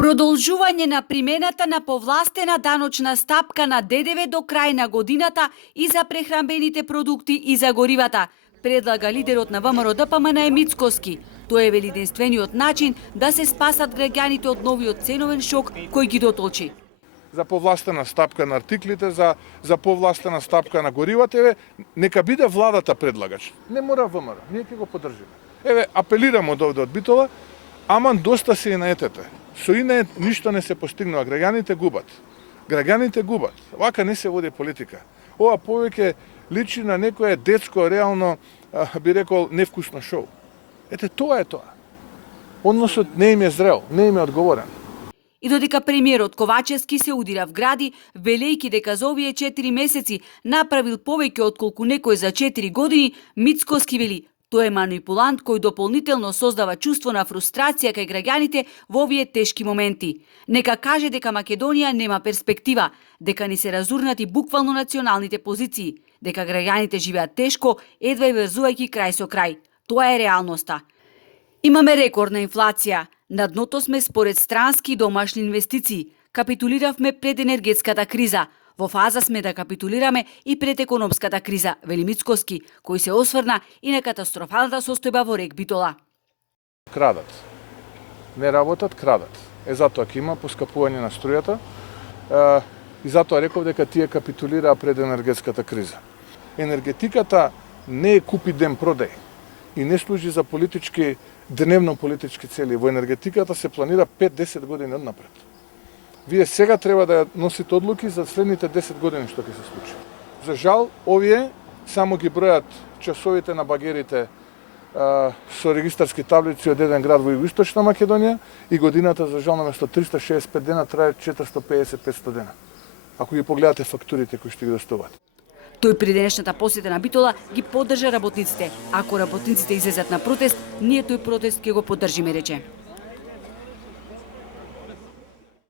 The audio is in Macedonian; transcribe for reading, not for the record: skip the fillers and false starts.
Продолжување на примената на повластена даночна стапка на ДДВ до крај на годината и за прехранбените продукти и за горивата, предлага лидерот на ВМРО-ДПМН Мицкоски. Тоа е единствениот начин да се спасат граѓаните од новиот ценовен шок кој ги дотолчи. За повластена стапка на артиклите, за повластена стапка на горивата, нека биде владата предлагач. Не мора ВМРО, ние ќе го поддржиме. Апелирам од овде од Битола, аман доста се и наетете. Со ине ништо не се постигнува, граѓаните губат. Граѓаните губат. Вака не се води политика. Ова повеќе личи на некое детско, реално, би рекол, невкусно шоу. Тоа е тоа. Односот не им е зрел, не им е одговорен. И додека премиерот Ковачевски се удира в гради, велејки дека за овие 4 месеци направил повеќе отколку некој за 4 години, Мицкоски вели: тој е манипулант кој дополнително создава чувство на фрустрација кај граѓаните во овие тешки моменти. Нека каже дека Македонија нема перспектива, дека ни се разурнати буквално националните позиции, дека граѓаните живеат тешко, едва и врзувајќи крај со крај. Тоа е реалноста. Имаме рекордна инфлација. На дното сме според странски и домашни инвестиции. Капитулиравме пред енергетската криза. Во фаза сме да капитулираме и пред економската криза, вели Мицкоски, кој се осврна и на катастрофалната состојба во рек Битола. Крадат. Не работат, крадат. Затоа ќе има поскапување на струјата и затоа реков дека тие капитулираа пред енергетската криза. Енергетиката не е купи ден продај и не служи за дневно политички цели. Во енергетиката се планира 5-10 години однапред. Вие сега треба да носите одлуки за следните 10 години што ќе се случи. За жал, овие само ги бројат часовите на багерите со регистарски таблици од еден град во Југоисточна Македонија и годината за жал наместо 365 дена трае 450-500 дена. Ако ги погледате фактурите кои што ги доставуваат. Тој при денешната посета на Битола ги поддржа работниците. Ако работниците излезат на протест, ние тој протест ќе го поддржиме, рече.